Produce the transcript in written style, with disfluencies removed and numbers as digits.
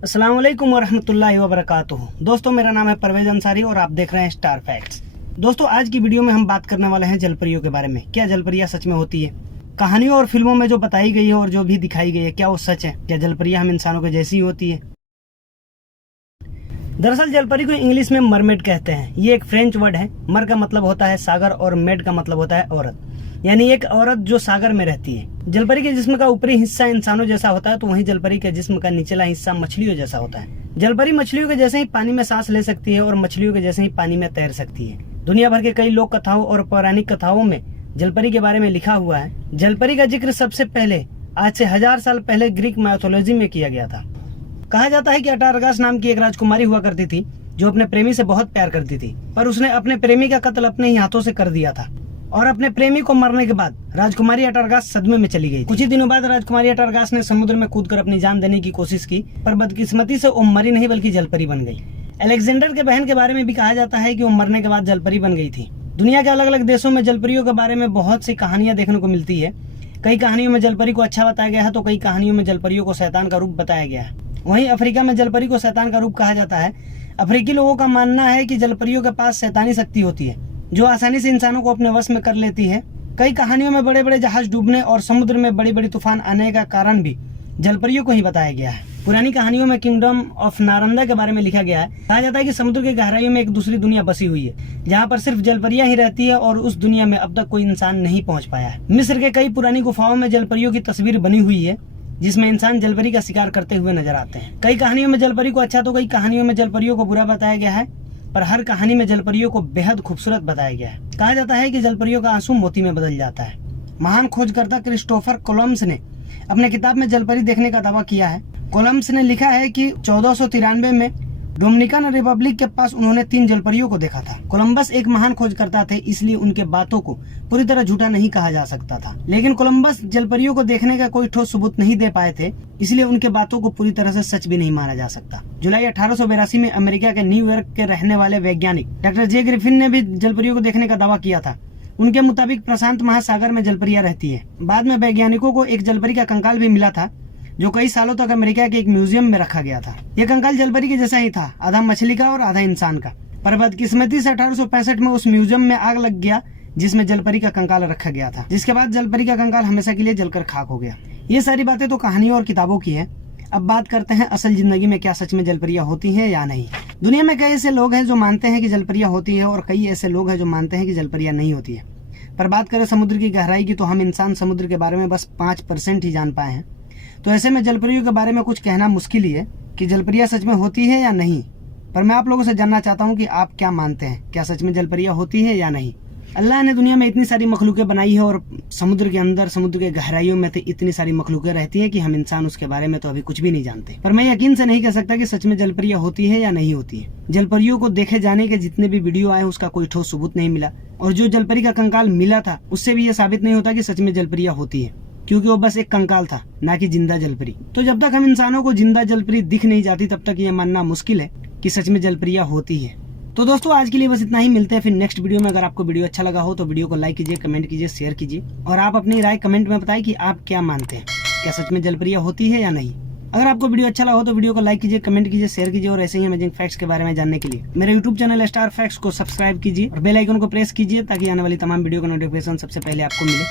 अस्सलाम वालेकुम वरहमतुल्लाहि वबरकातुहू। दोस्तों, मेरा नाम है परवेज अंसारी और आप देख रहे हैं स्टार फैक्ट्स। दोस्तों, आज की वीडियो में हम बात करने वाले हैं जलपरियों के बारे में। क्या जलपरियां सच में होती है? कहानियों और फिल्मों में जो बताई गई है और जो भी दिखाई गई है, क्या वो सच है? क्या जलपरियां हम इंसानों के जैसी होती है? दरअसल जलपरी को इंग्लिश में मरमेड कहते हैं। ये एक फ्रेंच वर्ड है। मर का मतलब होता है सागर और मेड का मतलब होता है औरत, यानी एक औरत जो सागर में रहती है। जलपरी के जिस्म का ऊपरी हिस्सा इंसानों जैसा होता है, तो वहीं जलपरी के जिस्म का निचला हिस्सा मछलियों जैसा होता है। जलपरी मछलियों के जैसे ही पानी में सांस ले सकती है और मछलियों के जैसे ही पानी में तैर सकती है। दुनिया भर के कई लोक कथाओं और पौराणिक कथाओं में जलपरी के बारे में लिखा हुआ है। जलपरी का जिक्र सबसे पहले आज से 1000 साल पहले ग्रीक माइथोलॉजी में किया गया था। कहा जाता है कि अटारगास नाम की एक राजकुमारी हुआ करती थी जो अपने प्रेमी से बहुत प्यार करती थी, पर उसने अपने प्रेमी का कत्ल अपने ही हाथों से कर दिया था। और अपने प्रेमी को मरने के बाद राजकुमारी अटारगास सदमे में चली गई। कुछ ही दिनों बाद राजकुमारी अटारगास ने समुद्र में कूदकर अपनी जान देने की कोशिश की, पर बदकिस्मती से वो मरी नहीं बल्कि जलपरी बन गई। अलेक्जेंडर के बहन के बारे में भी कहा जाता है कि वो मरने के बाद जलपरी बन गई थी। दुनिया के अलग अलग देशों में जलपरियों के बारे में बहुत सी कहानियां देखने को मिलती है। कई कहानियों में जलपरी को अच्छा बताया गया है, तो कई कहानियों में जलपरियों को शैतान का रूप बताया गया है। वहीं अफ्रीका में जलपरी को शैतान का रूप कहा जाता है। अफ्रीकी लोगों का मानना है कि जलपरियों के पास शैतानी शक्ति होती है जो आसानी से इंसानों को अपने वश में कर लेती है। कई कहानियों में बड़े बड़े जहाज डूबने और समुद्र में बड़ी बड़ी तूफान आने का कारण भी जलपरियों को ही बताया गया है। पुरानी कहानियों में किंगडम ऑफ नारंदा के बारे में लिखा गया है। कहा जाता है कि समुद्र की गहराइयों में एक दूसरी दुनिया बसी हुई है जहाँ पर सिर्फ जलपरियां ही रहती है और उस दुनिया में अब तक कोई इंसान नहीं पहुँच पाया है। मिस्र के कई पुरानी गुफाओं में जलपरियों की तस्वीर बनी हुई है जिसमें इंसान जलपरी का शिकार करते हुए नजर आते हैं। कई कहानियों में जलपरी को अच्छा तो कई कहानियों में जलपरियों को बुरा बताया गया है, पर हर कहानी में जलपरियों को बेहद खूबसूरत बताया गया है। कहा जाता है कि जलपरियों का आंसू मोती में बदल जाता है। महान खोजकर्ता क्रिस्टोफर कोलंबस ने अपने किताब में जलपरी देखने का दावा किया है। कोलंबस ने लिखा है कि 1493 में डोमिनिकन रिपब्लिक के पास उन्होंने 3 जलपरियों को देखा था। कोलंबस एक महान खोजकर्ता थे, इसलिए उनके बातों को पूरी तरह झूठा नहीं कहा जा सकता था। लेकिन कोलंबस जलपरियों को देखने का कोई ठोस सबूत नहीं दे पाए थे, इसलिए उनके बातों को पूरी तरह से सच भी नहीं माना जा सकता। जुलाई 1882 में अमेरिका के न्यूयॉर्क के रहने वाले वैज्ञानिक डॉक्टर जे ग्रिफिन ने भी जलपरियों को देखने का दावा किया था। उनके मुताबिक प्रशांत महासागर में जलपरियां रहती है। बाद में वैज्ञानिकों को एक जलपरी का कंकाल भी मिला था जो कई सालों तक अमेरिका के एक म्यूजियम में रखा गया था। यह कंकाल जलपरी के जैसा ही था, आधा मछली का और आधा इंसान का। पर बदकिस्मती से 1865 में उस म्यूजियम में आग लग गया जिसमें जलपरी का कंकाल रखा गया था, जिसके बाद जलपरी का कंकाल हमेशा के लिए जलकर खाक हो गया। ये सारी बातें तो कहानियों और किताबों की है। अब बात करते हैं असल जिंदगी में क्या सच में जलपरियां होती हैं या नहीं। दुनिया में कई ऐसे लोग हैं जो मानते हैं कि जलपरियां होती है और कई ऐसे लोग हैं जो मानते हैं कि जलपरियां नहीं होती है। पर बात करें समुद्र की गहराई की, तो हम इंसान समुद्र के बारे में बस 5% ही जान पाए हैं। तो ऐसे में जलपरियों के बारे में कुछ कहना मुश्किल ही है कि जलपरियां सच में होती है या नहीं। पर मैं आप लोगों से जानना चाहता हूं कि आप क्या मानते हैं, क्या सच में जलपरियां होती है या नहीं। अल्लाह ने दुनिया में इतनी सारी मखलूकें बनाई है और समुद्र के अंदर, समुद्र के गहराइयों में तो इतनी सारी मखलूकें रहती है कि हम इंसान उसके बारे में तो अभी कुछ भी नहीं जानते। पर मैं यकीन से नहीं कह सकता कि सच में जलपरियां होती है या नहीं होती है। जलपरियों को देखे जाने के जितने भी वीडियो आए उसका कोई ठोस सबूत नहीं मिला, और जो जलपरी का कंकाल मिला था उससे भी यह साबित नहीं होता कि सच में जलपरियां होती है, क्योंकि वो बस एक कंकाल था, ना कि जिंदा जलपरी। तो जब तक हम इंसानों को जिंदा जलपरी दिख नहीं जाती तब तक ये मानना मुश्किल है कि सच में जलपरियां होती है। तो दोस्तों, आज के लिए बस इतना ही। मिलते हैं फिर नेक्स्ट वीडियो में। अगर आपको वीडियो अच्छा लगा हो तो वीडियो को लाइक कीजिए, कमेंट कीजिए, शेयर कीजिए, और आप अपनी राय कमेंट में बताएं कि आप क्या मानते हैं, क्या सच में जलपरियां होती है या नहीं। अगर आपको वीडियो अच्छा लगा हो तो वीडियो को लाइक कीजिए, कमेंट कीजिए, शेयर कीजिए, और ऐसे ही अमेजिंग फैक्ट्स के बारे में जानने के लिए मेरे यूट्यूब चैनल स्टार फैक्ट्स को सब्सक्राइब कीजिए और बेल आइकन को प्रेस कीजिए ताकि आने वाली तमाम वीडियो का नोटिफिकेशन सबसे पहले आपको मिले।